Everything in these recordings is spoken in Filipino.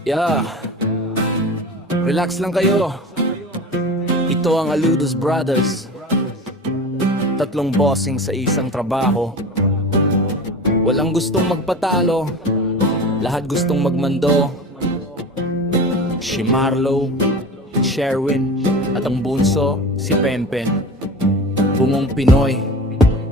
Yeah, relax lang kayo. Ito ang Aludos Brothers. Tatlong bossing sa isang trabaho. Walang gustong magpatalo, lahat gustong magmando. Si Marlo, Sherwin, at ang bunso, si Pempen. Bungong Pinoy,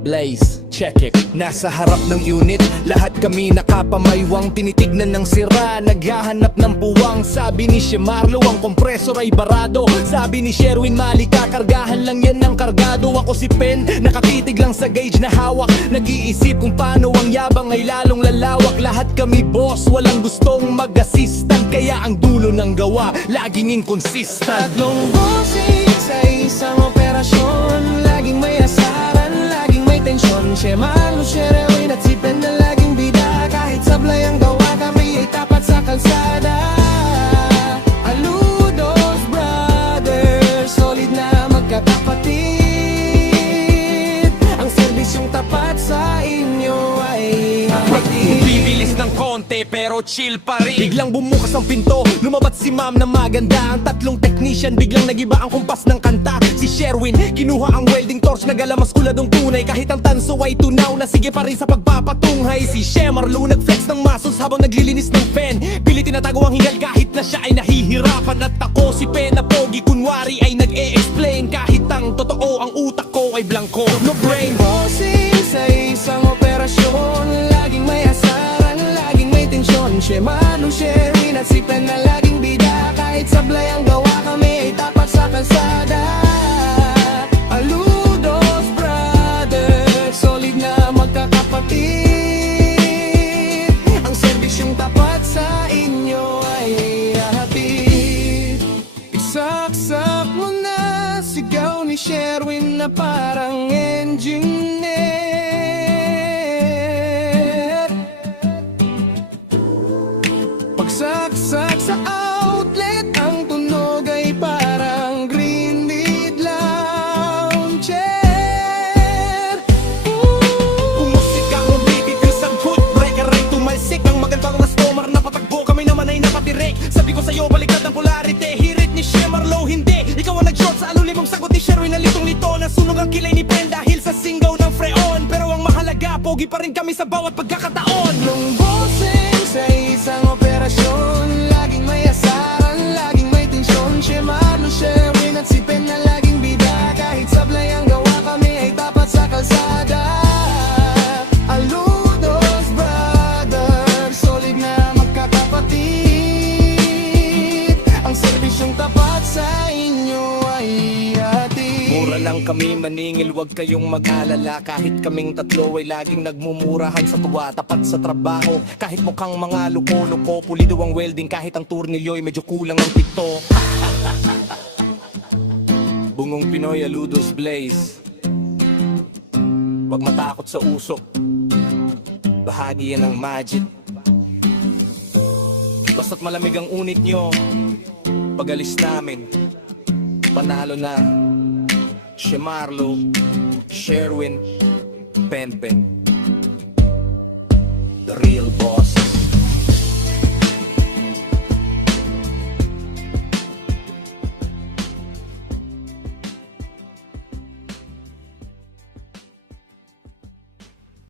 Blaze, check it. Nasa harap ng unit, lahat kami nakapamaywang. Tinitignan ng sira, naghahanap ng puwang. Sabi ni Marlo, ang kompresor ay barado. Sabi ni Sherwin, mali kakargahan lang yan ng kargado. Ako si Pen, nakakitig lang sa gauge na hawak. Nag-iisip kung paano ang yabang ay lalong lalawak. Lahat kami boss, walang gustong mag-assistant. Kaya ang dulo ng gawa, laging inconsistent. Tatlong bossing sa isang operasyon, laging may asaran, laging may tensyon. Marlo, Sherwin at si Pen na laging bida. Kahit sablay ang gawa, kami ay tapat sa kalsada. Aludos Brothers, solid na magkakapatid. Ang serbisyong tapat sa inyo ay hatid. Bibilis ng konti pero chill pa rin. Biglang bumukas ang pinto, lumabat si ma'am na maganda. Ang tatlong technician, biglang nagiba ang kumpas ng kanta. Si Sherwin, kinuha ang welding torch, nagalamas kuladong tunay. Kahit ang tanso ay tunaw na sige pa rin sa pagpapatunghay. Si Marlo nag-flex ng muscles habang naglilinis ng pen. Pilit tinatago ang hingal kahit na siya ay nahihirapan. At ako si Pen na pogi, kunwari ay nag-e-explain. Kahit ang totoo, ang utak ko ay blanco, no brain. Bossing sa isang operasyon, laging may asaran, laging may tensyon. Marlo, Sherwin at si Pen na laging bida. Kahit sablay ang gawa, kami ay tapat sa kalsada. Aludos Brothers, solid na magkakapatid. Ang serbisyong tapat sa inyo ay hatid. Isaksak mo na, sigaw ni Sherwin na parang engineer. Pagsaksak sa outlet, ang tunog ay parang Greenleaf Launcher. Pumusik ang bibigil sa footbreaker ay tumalsik. Ang magandang customer na patakbo, kami naman ay napatirik. Sabi ko sa'yo, baliktad ang polarity. Hirit ni Marlo, hindi. Ikaw ang nag-short sa alulimong sagot ni Sherwin na litong-lito. Nasunog ang kilay ni Pen dahil sa singaw ng freon. Pero ang mahalaga, pogi pa rin kami sa bawat pagkakataon. Nung bossing sa isang operasyon, laging may asaran, laging may tensyon. Marlo, Sherwin at si Pen na laging bida. Kahit sablay ang gawa, kami ay tapat sa kalsada. Aludos Brothers, solid na magkakapatid. Ang serbisyong tapat sa inyo ay hatid. Mura lang kami maningil, wag kayong mag-alala. Kahit kaming tatlo ay laging nagmumurahan sa tuwa, tapat sa trabaho. Kahit mukhang mga luko-luko, pulido ang welding. Kahit ang turnilyo'y medyo kulang ang pito. Bungong Pinoy, Aludos Blaze. Wag matakot sa usok, bahagi yan ng magic. Basta't malamig ang unit nyo, pag-alis namin panalo na. Marlo, Sherwin, Pempen.